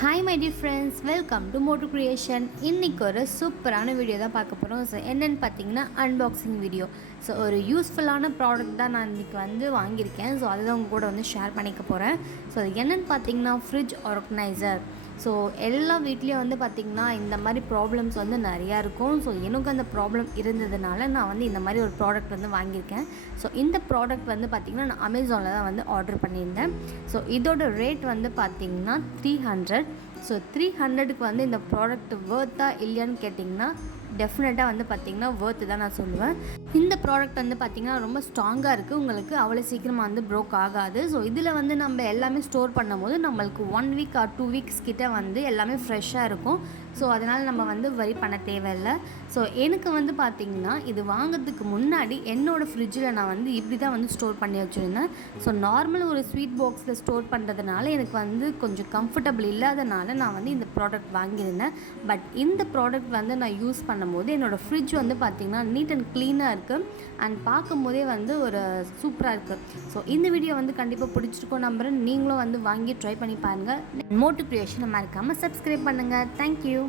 Hi my dear friends, welcome to motucreation. இன்னைக்கு ஒரு சூப்பரான வீடியோ தான் பார்க்க போகிறோம். ஸோ என்னென்னு பார்த்தீங்கன்னா அன்பாக்சிங் வீடியோ. ஸோ ஒரு யூஸ்ஃபுல்லான ப்ராடக்ட் தான் நான் இன்றைக்கி வாங்கியிருக்கேன். ஸோ அதுதான் உங்கள் கூட ஷேர் பண்ணிக்க போகிறேன். ஸோ அது என்னென்னு பார்த்தீங்கன்னா ஃப்ரிட்ஜ் ஆர்கனைசர். ஸோ எல்லா வீட்லேயும் பார்த்திங்கன்னா இந்த மாதிரி ப்ராப்ளம்ஸ் நிறையா இருக்கும். ஸோ எனக்கு அந்த ப்ராப்ளம் இருந்ததுனால நான் இந்த மாதிரி ஒரு ப்ராடக்ட் வாங்கியிருக்கேன். ஸோ இந்த ப்ராடக்ட் பார்த்திங்கன்னா நான் அமேசானில் தான் ஆர்டர் பண்ணியிருந்தேன். ஸோ இதோட ரேட் பார்த்திங்கன்னா 300. ஸோ 300க்கு இந்த ப்ராடக்ட் வர்த்தா இல்லையான்னு கேட்டிங்கன்னா டெஃபினட்டாக பார்த்திங்கன்னா வர்த்து தான் நான் சொல்லுவேன். இந்த ப்ராடக்ட் பார்த்திங்கன்னா ரொம்ப ஸ்ட்ராங்காக இருக்குது. உங்களுக்கு அவ்வளோ சீக்கிரமாக ப்ரோக் ஆகாது. ஸோ இதில் நம்ம எல்லாமே ஸ்டோர் பண்ணும்போது நம்மளுக்கு 1 வீக் ஆர் 2 வீக்ஸ் கிட்ட எல்லாமே ஃப்ரெஷ்ஷாக இருக்கும். ஸோ அதனால் நம்ம வரி பண்ண தேவையில்லை. ஸோ எனக்கு பார்த்திங்கன்னா இது வாங்கிறதுக்கு முன்னாடி என்னோடய ஃப்ரிட்ஜில் நான் இப்படி தான் ஸ்டோர் பண்ணி வச்சுருந்தேன். ஸோ நார்மல் ஒரு ஸ்வீட் பாக்ஸில் ஸ்டோர் பண்ணுறதுனால எனக்கு கொஞ்சம் கம்ஃபர்டபுள் இல்லாதனால நான் இந்த ப்ராடக்ட் வாங்கியிருந்தேன். பட் இந்த ப்ராடக்ட் நான் யூஸ் பண்ணும்போது என்னோடய ஃப்ரிட்ஜ் பார்த்திங்கன்னா நீட் அண்ட் க்ளீனாக இருக்குது அண்ட் பார்க்கும்போதே ஒரு சூப்பராக இருக்குது. ஸோ இந்த வீடியோ கண்டிப்பாக பிடிச்சிருக்கோம் நம்புறேன். நீங்களும் வாங்கி ட்ரை பண்ணி பாருங்கள். மோட்டுக்ரியேஷனை மறக்காமல் சப்ஸ்கிரைப் பண்ணுங்கள். தேங்க்யூ.